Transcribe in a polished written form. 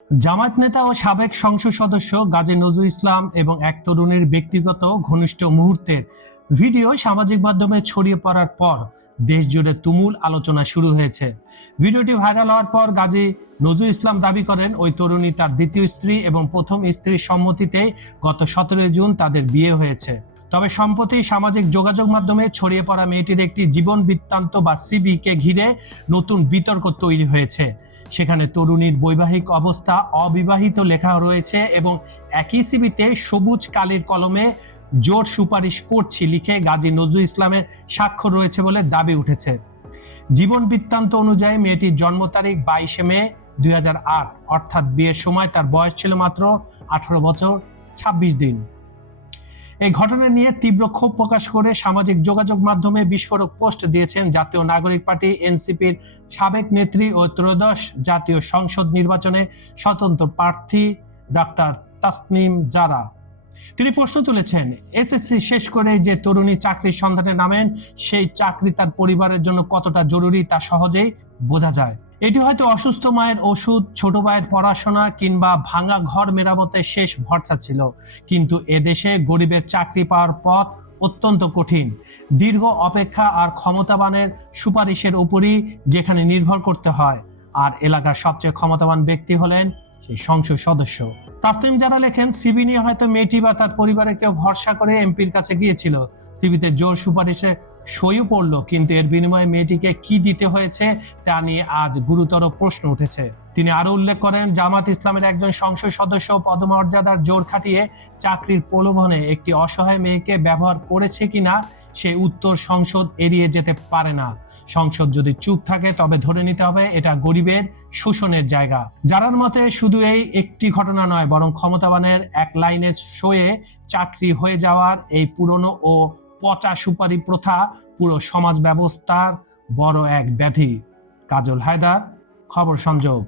জামায়াত নেতা ও সাবেক সংসদ সদস্য গাজী নজরুল ইসলাম এবং এক তরুণীর ব্যক্তিগত ঘনিষ্ঠ মুহূর্তের ভিডিও সামাজিক মাধ্যমে ছড়িয়ে পড়ার পর দেশ জুড়ে তুমুল আলোচনা শুরু হয়েছে। ভিডিওটি ভাইরাল হওয়ার পর গাজী নজরুল ইসলাম দাবি করেন ওই তরুণী তার দ্বিতীয় স্ত্রী এবং প্রথম স্ত্রীর সম্মতিতে গত 17 জুন তাদের বিয়ে হয়েছে। তবে সম্প্রতি সামাজিক যোগাযোগ মাধ্যমে ছড়িয়ে পড়া মেয়েটির একটি জীবন বৃত্তান্ত বা সিভিকে ঘিরে নতুন বিতর্ক তৈরি হয়েছে। সেখানে তরুণীর বৈবাহিক অবস্থা অবিবাহিত লেখা রয়েছে এবং একই সিভিতে সবুজ কালির কলমে জোর সুপারিশ করছি লিখে গাজী নজরুল ইসলামের স্বাক্ষর রয়েছে বলে দাবি উঠেছে। জীবন বৃত্তান্ত অনুযায়ী মেয়েটির জন্ম তারিখ 22 মে 2008, অর্থাৎ বিয়ের সময় তার বয়স ছিল মাত্র 18 বছর 26 দিন। এই ঘটনা নিয়ে তীব্র ক্ষোভ প্রকাশ করে সামাজিক যোগাযোগ মাধ্যমে বিস্ফোরক পোস্ট দিয়েছেন জাতীয় নাগরিক পার্টি এনসিপির সাবেক নেত্রী ও ত্রয়োদশ জাতীয় সংসদ নির্বাচনে স্বতন্ত্র প্রার্থী ডক্টর তাসনিম জারা। তিনি প্রশ্ন তুলেছেন, এসএসসি শেষ করে যে তরুণী চাকরির সন্ধানে নামেন, সেই চাকরি তার পরিবারের জন্য কতটা জরুরি তা সহজেই বোঝা যায়। এটি হয়তো অসুস্থ মায়ের ওষুধ, ছোট ভাইয়ের পড়াশোনা কিংবা ভাঙা ঘর মেরামতের শেষ ভরসা ছিল, কিন্তু এদেশে গরিবের চাকরি পাওয়ার পথ অত্যন্ত কঠিন। দীর্ঘ অপেক্ষা আর ক্ষমতাবানের সুপারিশের উপরই যেখানে নির্ভর করতে হয়। আর এলাকার সবচেয়ে ক্ষমতাবান ব্যক্তি হলেন সেই সংসদ সদস্য। তাসনিম যারা লেখেন, সিবি নিয়ে হয়তো মেয়েটি বা তার পরিবারের কেউ ভরসা করে এমপির কাছে গিয়েছিল, সিবিতে জোর সুপারিশে সইও পড়ল, কিন্তু এর বিনিময়ে মেয়েটিকে কি দিতে হয়েছে তা নিয়ে আজ গুরুতর প্রশ্ন উঠেছে। তিনি আরো উল্লেখ করেন, জামাত ইসলামের একজন সংসদ সদস্য পদমর্যাদার জোর খাটিয়ে চাকরির প্রলোভনে একটি অসহায় মেয়েকে ব্যবহার করেছে কিনা সে উত্তর সংসদ এড়িয়ে যেতে পারে না। সংসদ যদি চুপ থাকে তবে ধরে নিতে হবে এটা গরিবের শোষণের জায়গা। যারার মতে শুধু এই একটি ঘটনা নয়, বরং ক্ষমতাবানের এক লাইনের সয়ে চাকরি হয়ে যাওয়ার এই পুরনো ও পচা সুপারি প্রথা পুরো সমাজ ব্যবস্থার বড় এক ব্যাধি। কাজল হায়দার, খবর সংযোগ।